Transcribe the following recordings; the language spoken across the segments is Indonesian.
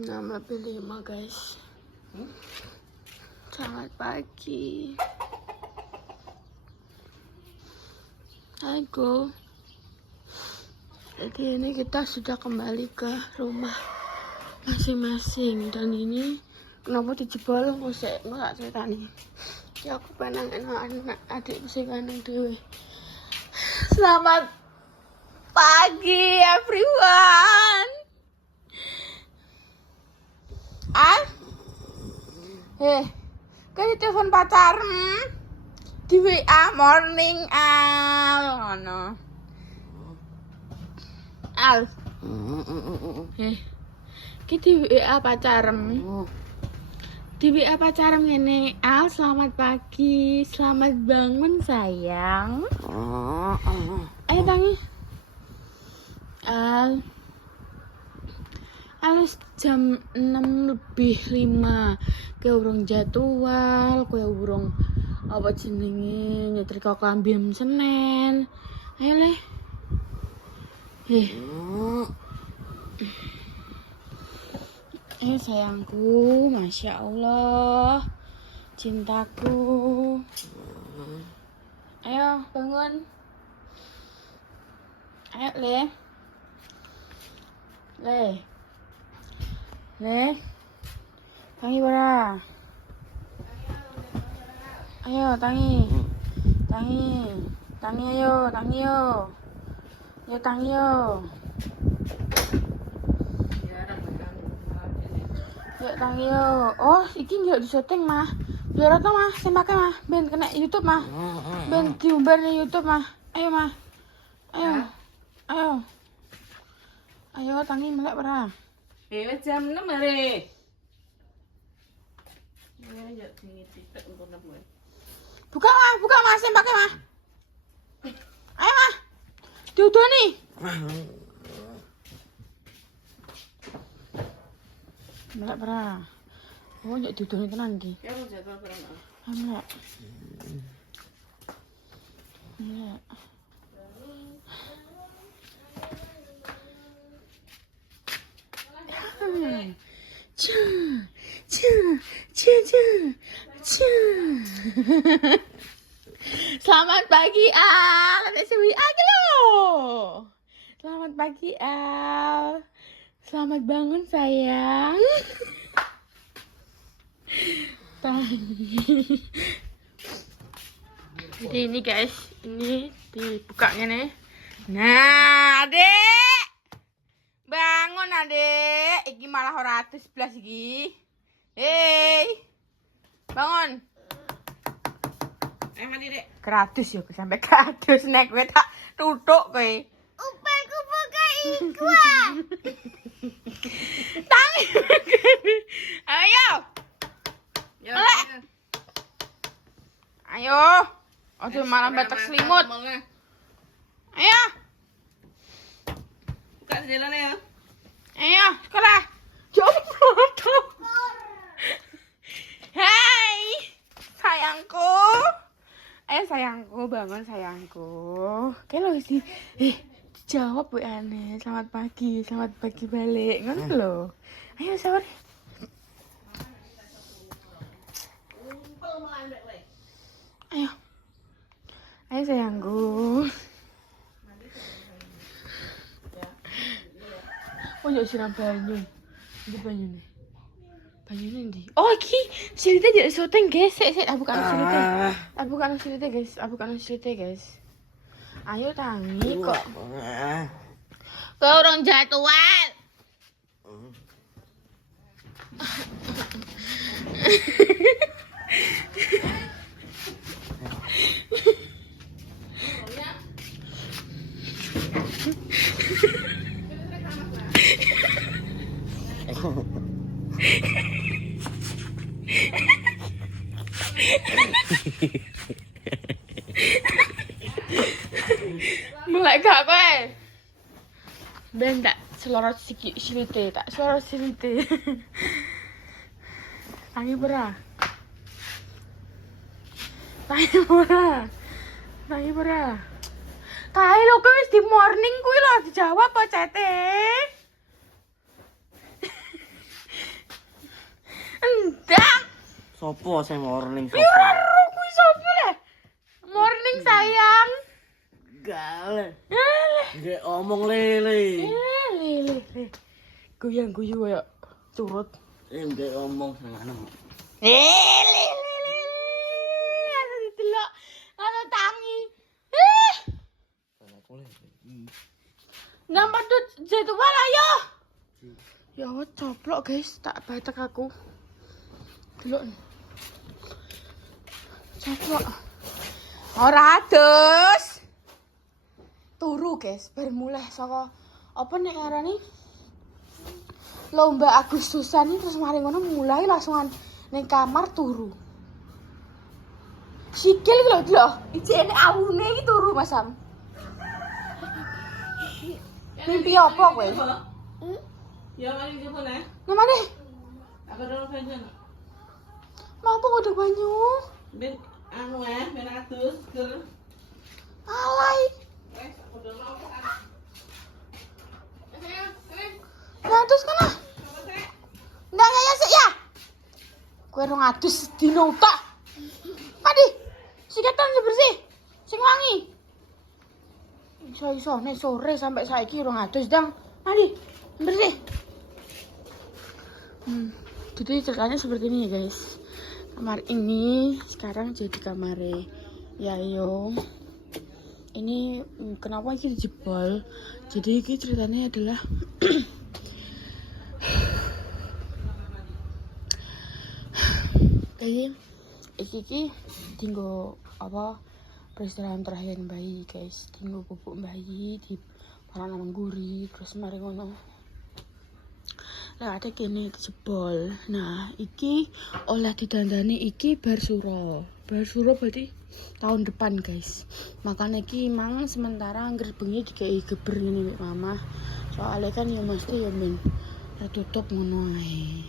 6:05 guys. Selamat pagi. Hai Go. Jadi ini kita sudah kembali ke rumah masing-masing. Dan ini kenapa dijebol nggak cerita nih. Ya aku pengen anak adik bisa kanang dewe. Selamat pagi everyone. Kayak telepon pacar di WA morning no. Di WA pacarem. Di WA pacarem ngene, Al selamat pagi, selamat bangun sayang. Ayo tangi. Alus jam 6:05 kayak urung jadwal, kayak urung apa jenenge nyetrika klambi Senin. Ayo le. Sayangku, Masya Allah, cintaku. Ayo bangun. Ayo le. Tangi bara. Ayo tangi. Tangi ayo. Yo tangi yo. Yuk tangi yo. Oh, iki nggak disetting mah. Biar apa mah? Sing pake mah. Ben kena YouTube mah. Ben diumbar di YouTube mah. Ayo mah. Ayo tangi melek bara. Jam 6 hari. Ya titik untuk nabuan. Buka mah, sing pake mah. Ayo mah. Diuduh nih. Melek bara. Oh, njak diuduh tenan iki. Ya wis jadwal barang. Melek. Melek. Selamat pagi Al. Selamat pagi Al. Selamat bangun sayang. Jadi ini guys, ini dibuka nih. Nah, Adek. Bangun Adek. Iki malah ora 11 iki. Hei. Bangun. Mandi Dek. Gratis yo, sampai gratis nek kowe tak tutuk kowe. Upelku buka iku. Tangi. Ayo. Ayo. Ojo malah batek selimut. Ayo. Buka jendela ya. Ayo, sekolah. Jomblo. Hai. Sayangku. Sayangku, bangun sayangku. Kayak lo sih. Jawab Bu Ane. Selamat pagi balik. Ngono lho. Ayo sahur. Ayo sayangku. Oh, yo siram banyu. Ini banyu nih. Banyune ndi? Oh, iki silite jadi syuting, guys. Sik, bukan silite, guys. Ayo tangi kok. Kau orang jadwal. Melek gak kowe? Ben tak selorot silite, Tangi bera. Kae lho kowe wis di morning kuwi lho dijawab kok cete. Sopo sing morning sopo? Piwaro kuwi sopo le? Morning sayang. Gale. Lele. Nggih omong lele. Lele. Goyang guyu ya turut. Nggih omong sanganem. Lele. Ada didelok. Ada tangi. Nampak tuh jadwal ayo. Ya Allah coplok guys, tak batek aku. Delok. Coplok. Ora adus. Turu guys, bermulai saka apa nek ngarani? Lomba Agustusan terus mari ngono mulai langsungan ning kamar turu. Sikil iki lho, delok. Ijene awune iki turu Mas Sam. Mimpi apa kowe? Ya mari jebul ya. Namane? Aku dorong saja. Mau apa udah banyu? Ben anu ben atus ker. Alay. Wes aku dorong. Ngatus kana? Ndak ya sik ya. Kowe rong adus dino tok. Padi. Sikatan bersih. Sing wangi. Iso nek sore sampai saiki rong adus dang. Padi. Bersih. Jadi ceritanya seperti ini ya guys. Kamar ini sekarang jadi kamar Yayo. Ini kenapa ini dijebol? Jadi ini ceritanya adalah kayak iki tinggal apa peristirahatan terakhir bayi guys, tinggal pupuk bayi di para guri terus mari ngono. Lah ada kene jebol. Nah, iki oleh didandani iki bar suro. Bar suro berarti tahun depan, guys. Makanya iki mang sementara angger bengi dikei geber ngene mek mama. Soalnya kan ya mesti ya men tertutup ngono ae.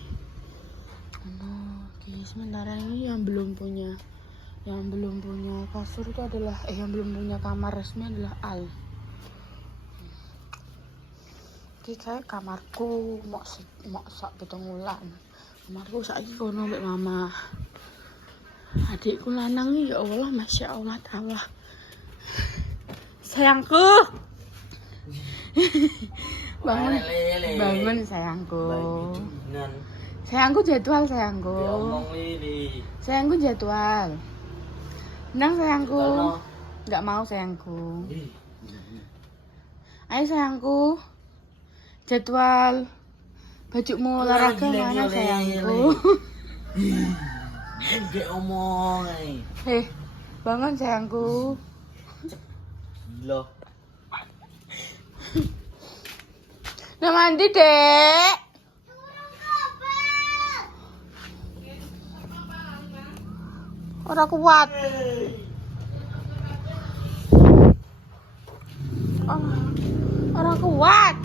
Ono, iki sementara ini yang belum punya kasur itu adalah yang belum punya kamar resmi adalah Al. Iki kayak kamarku mok sak 7 wulan. Kamarku saiki kono mbek mama. Adikku lanang ya Allah, Masya Allah taala. Sayangku. Bangun sayangku. Sayangku jadwal sayangku. Sayangku jadwal. Nang sayangku. Enggak mau sayangku. Ayo sayangku. Jadwal bajumu olahraga mana sayangku? Nggih omong ae. Bangun sayangku. Gila. Nah mandi, Dek. Ora kuat. Ora kuat.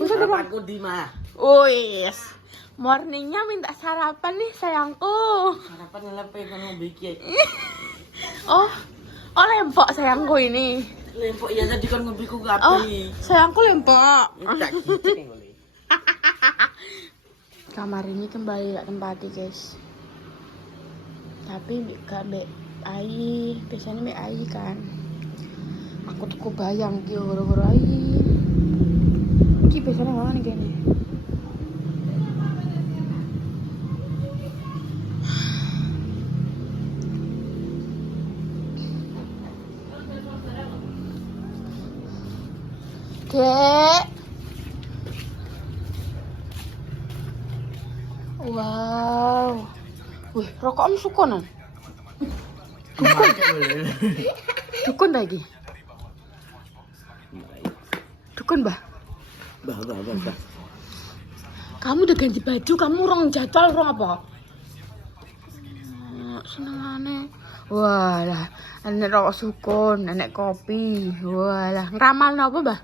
Sarapanku di mah. Wis. Morningnya minta sarapan nih sayangku. Sarapan ngelepe kono biki. Oh lempok sayangku ini. Lempok ya tadi kan ngobiku kabeh. Oh, sayangku lempok. Tak gitu ngene. Kamar ini kembali tak tempati guys. Tapi gak mbek Ai, biasanya mbek Ai kan. Aku tuh bayang ki horo-horo Ai. Ki biasanya mana nih kayaknya. Dek. Wow. Wih, rokokmu sukonan. Dukun lagi. Dukun, Bah. Bah. Kamu udah ganti baju, kamu rong jadwal rong apa? Senengane. Walah, enek rokok sukun, enek kopi. Walah, ngeramal napa, Bah?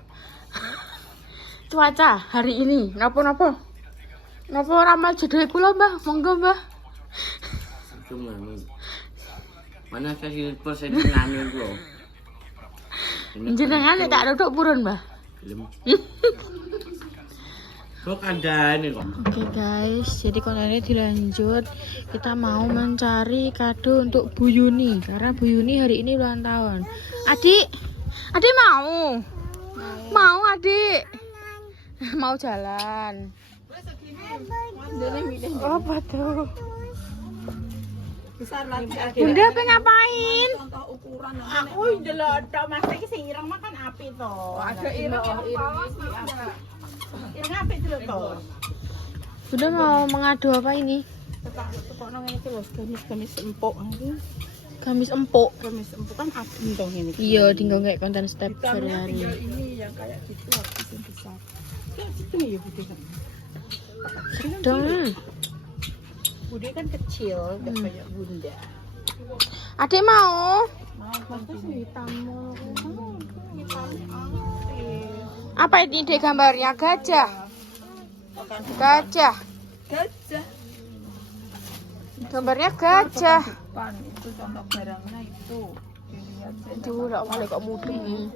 Cuaca hari ini, napa? Napa ramal jadwal kula, Mbah? Monggo, Mbah. Mana kasih persen nganu ku. Jenengan tak duduk purun, Mbah. Film. Kok ada ini kok? Oke guys, jadi kontennya dilanjut. Kita mau mencari kado untuk Bu Yuni karena Bu Yuni hari ini ulang tahun. Adik mau? Mau adik? Mau jalan? Apa tuh? Besar lagi. Bunda pengen ngapain? Contoh ukuran. Aku ndelok tok Mas iki sing ireng makan api to. Ada ireng Ireng api dulu to. Bunda mau mengadu apa ini? Tekok nang ngene iki lho, gamis empuk iki. Gamis empuk. Gamis empuk kan adem to ngene iki. Iya, tinggal kayak konten step Hitamnya sehari-hari. tinggal ini yang kayak gitu habis yang besar. Kayak gitu ya Bude kan. Dong. Bude kan kecil, enggak kayak Bunda. Adik mau? Mau pasti hitam mulu. Hitam. Apa ini dek gambarnya? Gajah. Gajah. Gajah. Gambarnya gajah. Depan itu contoh barangnya itu. Dilihat saja. Aduh, lak balik kok mudeng.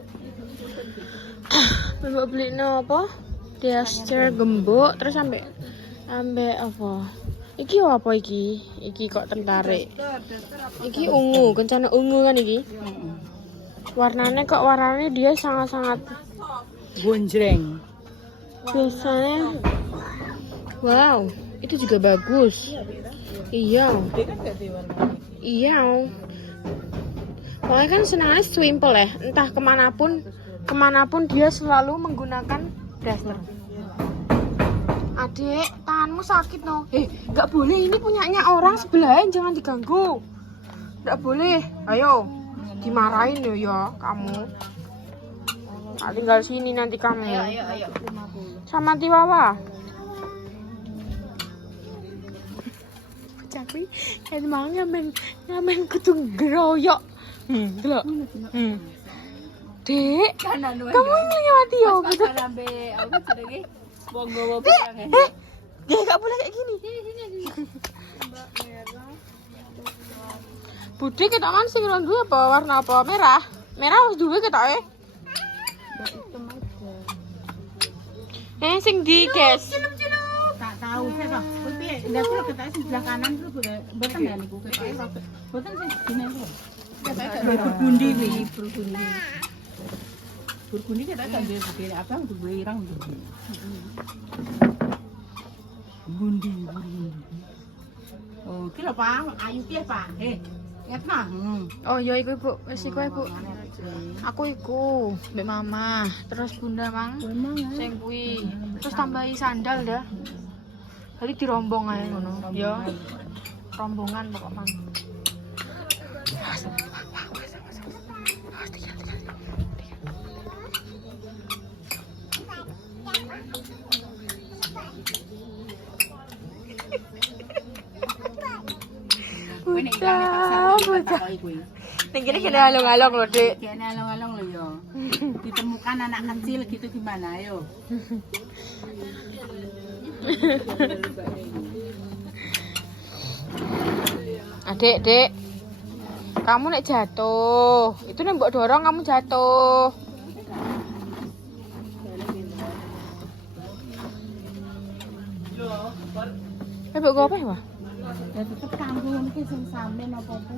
Mbak beli apa? Daster gembok terus sampai apa? Iki apa iki? Iki kok tertarik. Iki ungu, kencana ungu kan iki? Warnanya dia sangat-sangat Gonjreng. biasanya. Wow, itu juga bagus. Iya. Dia kan gak diwarnai. Iya. Pokoknya kan senangnya simple ya. Entah kemanapun dia selalu menggunakan daster. Adik, tanganmu sakit no. Nggak boleh, ini punyanya orang sebelahan, jangan diganggu. Nggak boleh. Ayo, dimarahin ya kamu. Nah, tinggal sini nanti kamu. Ayo. Sama Tiwawa. Tapi emang ngamen kudu geroyok. Delok. Dek, kamu ngelewati yo gitu. Dek, gak boleh kayak gini. Budi kita kan sing dulu apa warna apa? Merah. Merah harus dulu kita sing di guys. Tak tahu saya toh. Kuwi ndak kula ketok sebelah kanan terus mboten ya niku ketok. Mboten sing dine kok. Berbundi iki, berbundi. Berbundi kita kan dia begini apa untuk irang berbundi. Bundi. Oh, ki lho Pak, ayu piye Pak? Lihat mah. Oh iya iku Ibu, wis iku Ibu. Aku iku mbek Mama, terus Bunda Mang. Sing kuwi. Terus tambahi sandal dah. Jadi dirombong ae ngono. Ya. Rombongan pokok Mang. Bocah. Ning kene kena along-along lho, Dik. Kene along-along lho ya. Ditemukan anak kecil gitu gimana ayo. Adik, Dek. Kamu nek jatuh, itu nek mbok dorong kamu jatuh. Mbok go apa ya, Pak? Ya tetep kampung iki sing sampean apa-apa.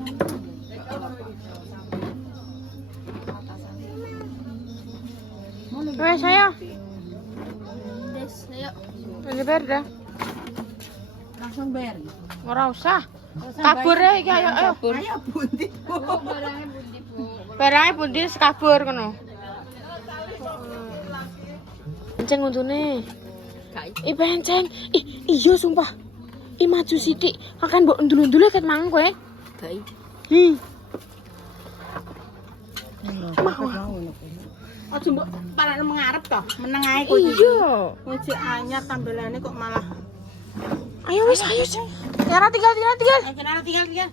Wes saya. Ayo. Ini dah. Langsung bayar. Ora usah. Kabur ae iki ayo. Ayo bundi. Barangnya bundi kabur kono. Enceng untune. Ih benceng. Iya sumpah. Maju sithik. Akan mbok ndul-ndul ket mang kowe. Gak. Mau. Aja mbok parane mengarep toh, meneng ae kok. Iya. Wis anyar tambelane kok malah. Ayo wis ayo. Tiara tinggal. Kenara tinggal ya.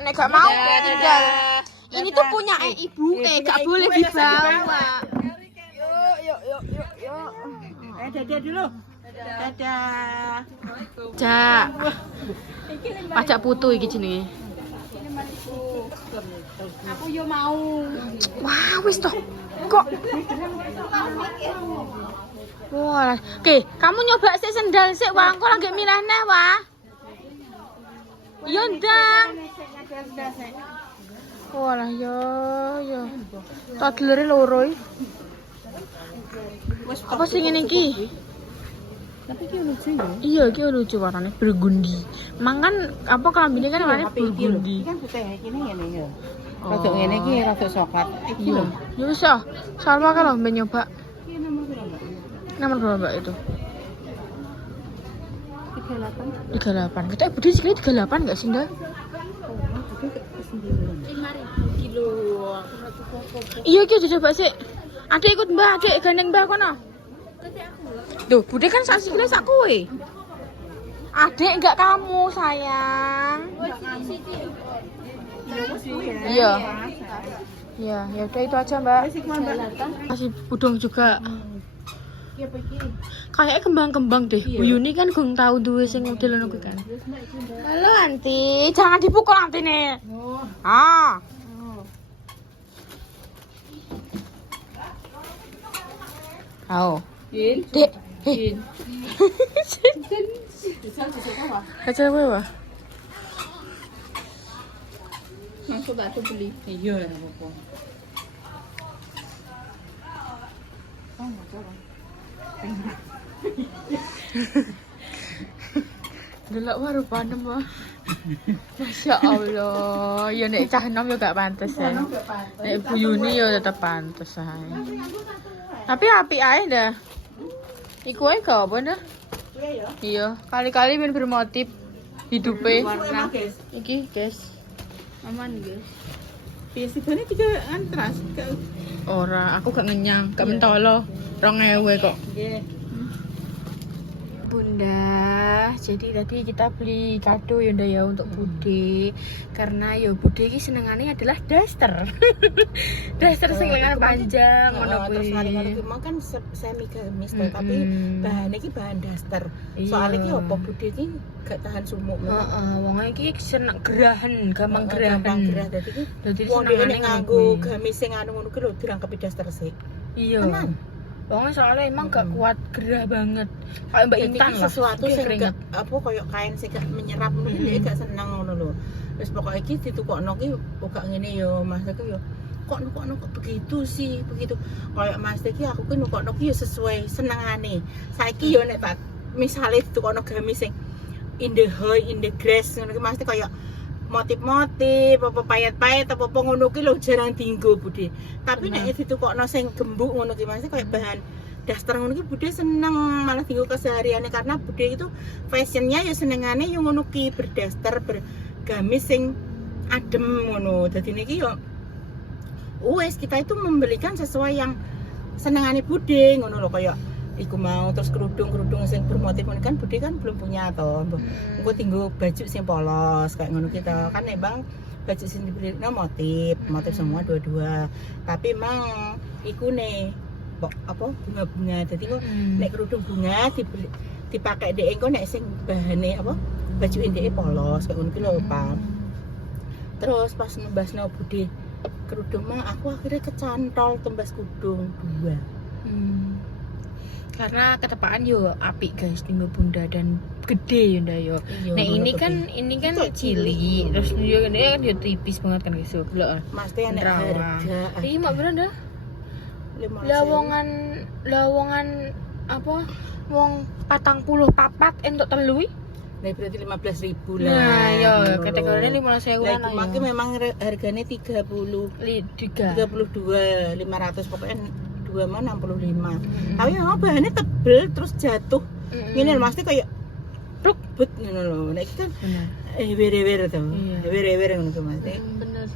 Nek gak mau tinggal. Ini tuh punya ibu, gak boleh dibawa. Yuk. Dadah dulu. Dadah. Jak. Pajak putu iki jenenge. Aku yo mau. Wah, wis toh. Kok Wah, oke, kamu nyoba sik sendal sik wah, engko lagi milih neh wah. Yo ndang. Walah yo. Toddler loro iki. Apa sing ngene iki? Tapi ki lucu ya. Iya, iki lucu warnane burgundi. Mangan apa kelambine kan warnane burgundi. Iki kan putih iki ngene ya. Rada ngene iki rada coklat. Iki Iya. lho. Ya wis ah. Salma kan lho ben nyoba. Iki nomor berapa, Mbak? Nomor berapa Mbak itu? 38. 38. Kita Budi sekali 38 enggak sih, Nda? Kilo. Iya, iki coba sih. Adik ikut Mbak, adik gandeng Mbak kono. Duh, Budi kan sak sikile sak kowe. Adik enggak kamu, sayang. Iya. Iya, ya udah itu aja, Mbak. Masih budong juga. Kayaknya kembang-kembang deh. Bu Yuni kan gong tahu duwe sing model ngono kuwi kan. Halo, Anti. Jangan dipukul Anti nih. Ah. Ayo. Dek. Kaca apa? Masuk tak ada beli. Iya lah apa. Delok baru panem mah. Masya Allah. Ya nek cah enom yo gak pantes ya. Nek Bu Yuni yo tetep pantes ae. Tapi apik ae dah. Iku ae gak apa dah. Iya, kali-kali ben bermotif hidupe. Warna guys. Iki, guys. Aman guys. Biasanya 3 antras. Ora, aku gak ngenyang, gak mentolo. 2000 kok. Nggih. Bunda, jadi tadi kita beli kado ya Nda ya untuk Bude. Karena ya Bude ini senengannya adalah daster. Daster sing lengan panjang ngono Terus kuwi. mari-mari ki mau kan semi gamis to, tapi bahannya ki bahan daster. Iya. Soalnya ki opo bude ki gak tahan sumuk. Heeh, wong iki seneng gerahan, gampang Gampang gerahan. gerah dadi ki Dadi wong senengane dhewe nek nganggo gamis sing anu ngono ki lho dirangkepi daster sik. Iya. Tenan. Wong soalnya emang gak kuat gerah banget. Kayak Mbak Jadi Intan ki lah. sesuatu Iki sing keringet. gak apa koyo kain sing gak menyerap ngono ki dia gak seneng ngono lho. Wis pokoke iki ditukokno ki kok ngene yo Mas iki yo kok nukokno kok begitu sih begitu kayak Mas iki aku ki nukokno ki yo sesuai senengane. Saiki yo nek tak misale ditukokno gamis sing in the high in the grass ngono ki Mas kaya motif-motif apa payet-payet apa ngono ki lho jarang dienggo Bude. Tapi nek ditukokno sing gembuk ngono ki Mas kayak bahan daster ngono ki Bude seneng malah dienggo kesehariane karena Bude itu fashionnya ya senengane yo ngono ki berdaster bergamis sing adem ngono. Dadi niki yo wes kita itu membelikan sesuai yang senengane Bude ngono lho kaya iku mau terus kerudung sing bermotif ngono kan Bude kan belum punya toh. Engko tinggo baju sing polos kayak ngono kita. Kan Bang baju sing dibeli motif semua dua-dua. Tapi emang iku nih apa bunga-bunga. Dadi kok nek kerudung bunga dipakai dhek engko nek sing bahane apa baju ndeke polos kayak ngono ki lho, Pak. Terus pas nembasno Bude kerudung mah aku akhirnya kecantol tembas kudung 2. Karena ketepaan yo apik guys timba Bunda dan gede ya Nda yo. Iya, Nah ini gede. kan Itu cilik terus yo ini kan yo tipis banget kan guys yo. Delok. Mas teh nek harga Iya mak bener dah. 15.000. Lawongan apa? Wong 44 entuk telu. Nah berarti 15.000 lah. Nah, yo Ngono kategorinya lho. 15.000 Lah an. iku mangke memang harganya 30 Tiga. 32 500 pokoknya 2 mah 65. Tapi memang bahannya tebel terus jatuh. Ngene lho Mas teh kayak pluk but ngono lho. Nek iki kan Bener. wer-wer to. Iya. Wer-wer ngono ki Mas teh. Bener.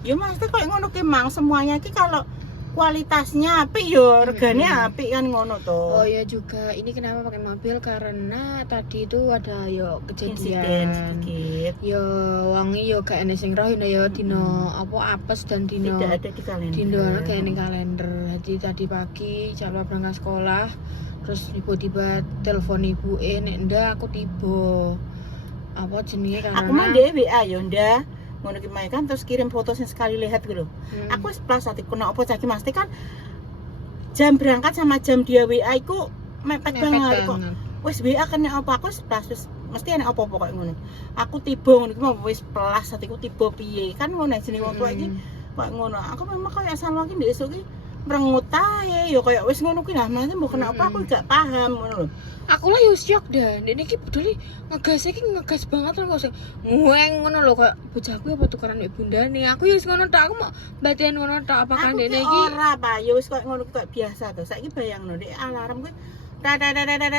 Ya Mas teh kayak ngono ki mang semuanya ki kalau kualitasnya apik yo regane apik kan ngono to. Oh ya juga ini kenapa pakai mobil karena tadi itu ada yo Insiden kejadian. sedikit. Yo wangi yo gak enek sing roh yo dino apa apes dan dino Tidak ada di kalender. dino kayak ning kalender. Jadi tadi pagi calon berangkat sekolah terus tiba-tiba telepon ibu nek ndak aku tiba apa jenenge karena Aku mah dhewe WA yo ndak ngono ki mae kan terus kirim foto sing sekali lihat gitu. Aku wis plus ati kena apa caki Mas teh kan jam berangkat sama jam dia WA iku mepet Mepet banget kok. banget. Wis WA kena apa aku wis mesti ana apa-apa kok ngono. Aku tiba ngono iki mau wis pelas atiku tiba piye. Kan ngono jenenge wong tuwa iki kok ngono. Aku memang koyo asal iki ndek esuk iki merengut ae ya koyo wis ngono kuwi lah. Maksudnya mbok kena apa aku gak paham ngono lho. Aku lah yo syok dah. Ndek niki peduli ngegas iki ngegas banget lho kok ngueng ngono lho kok bocahku apa tukaran mbek bundane. Aku yo wis ngono tok, aku mau baten ngono tok apakah Aku ndek ki niki ora Pak, ya wis koyo ngono kok biasa to. Saiki bayangno ndek alarm kuwi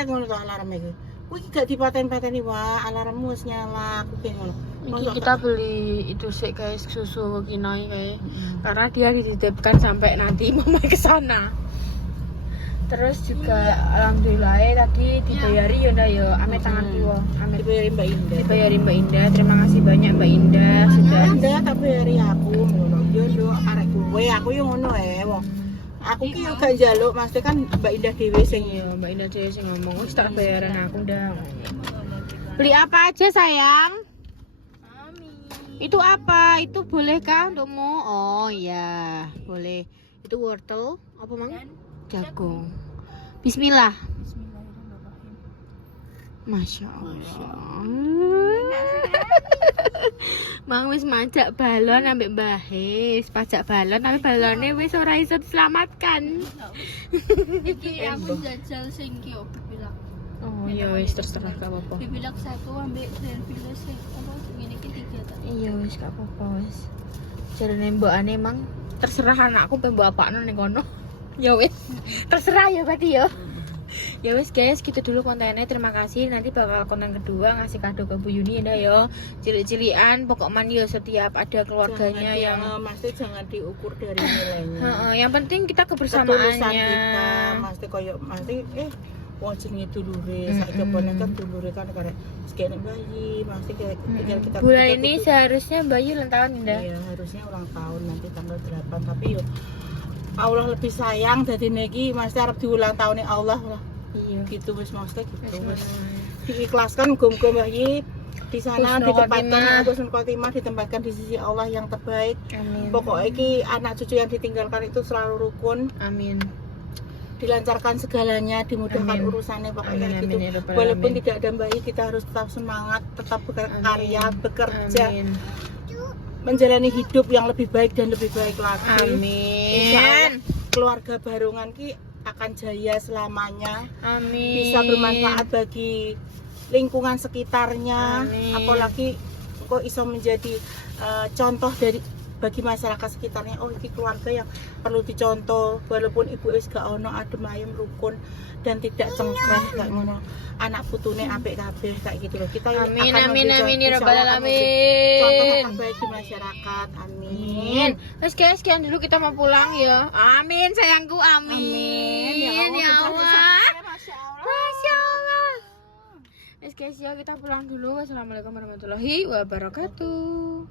ngono to alarm iki. Kuwi gak dipaten-pateni wah, alarmmu wis nyala, aku ki ngono. iki kita beli itu sih guys susu kinoi kayak karena dia dititipkan sampai nanti mama ke sana. Terus juga alhamdulillah tadi dibayari ya ndak yo ame tangan kiwa ame dibayari Mbak Indah. dibayari Mbak Indah. Terima kasih banyak Mbak Indah sudah Anda tak bayari aku ngono. Yo yo arek kowe aku yo ngono wong. Aku ki yo gak njaluk, mesti kan Mbak Indah dhewe sing iya Mbak Indah dhewe sing ngomong wis tak bayaran aku ndak. Beli apa aja sayang? Itu apa? Itu bolehkah untukmu? Oh iya, boleh. Itu wortel apa mang? Jagung. Bismillah. Masya Allah. Mang wis majak balon ambek Mbah His, pajak balon tapi balone wis ora iso diselamatkan. Iki aku jajal sing ki bibilak. Oh iya wis terserah gak apa-apa. Bibilak 1 ambek bibilak sing apa ngene iki 3 ta. Iya wis gak apa-apa wis. Jarene mbokane emang terserah anakku pe mbok apakno ning kono. Ya wis. Terserah ya berarti ya. Ya wis guys, gitu dulu kontennya. Terima kasih. Nanti bakal konten kedua ngasih kado ke Bu Yuni ya yo. Cilik-cilikan pokok man yo setiap ada keluarganya yang mesti jangan diukur dari nilainya. Heeh, yang penting kita Ketulusan kebersamaannya. kita mesti koyo mesti wong jenenge dulure, saiki bonek kan dulure kan karek sekene bayi, mesti tinggal kita Bulan ini seharusnya Bayu ulang tahun Indah. Iya, harusnya ulang tahun nanti tanggal 8 tapi yo Allah lebih sayang dadi niki mesti arep diulang tahunnya Allah lah. Iya. Gitu wis mesti gitu wis. Diikhlaskan muga-muga Mbak Yi di sana ditempatkan husnul khotimah, ditempatkan di sisi Allah yang terbaik. Amin. Pokoknya iki anak cucu yang ditinggalkan itu selalu rukun, Amin. dilancarkan segalanya, dimudahkan Amin. urusannya pokoknya Amin, gitu. amin, ya Rabbal Walaupun alamin. tidak ada Mbak Yi, kita harus tetap semangat, tetap berkarya, bekerja, Amin. menjalani hidup yang lebih baik dan lebih baik lagi. Insya Allah Amin. keluarga Barungan ki akan jaya selamanya. Amin. Bisa bermanfaat bagi lingkungan sekitarnya. Amin. Apalagi kok iso menjadi contoh dari bagi masyarakat sekitarnya. Oh, ini keluarga yang perlu dicontoh walaupun ibu wis gak ono adem ayem rukun dan tidak cengkreh kayak ngono. Anak putune apik kabeh kayak gitu loh. Kita Amin, akan amin, menjadi- amin, ya insya Rabbal Allah akan menjadi contoh yang alamin. terbaik di masyarakat. Amin. Amin. Terus guys, sekian dulu kita mau pulang ya. Amin sayangku, amin. Amin. Ya Allah. Masya Allah. Masya Allah. Terus guys ya kita pulang dulu. Wassalamualaikum warahmatullahi wabarakatuh.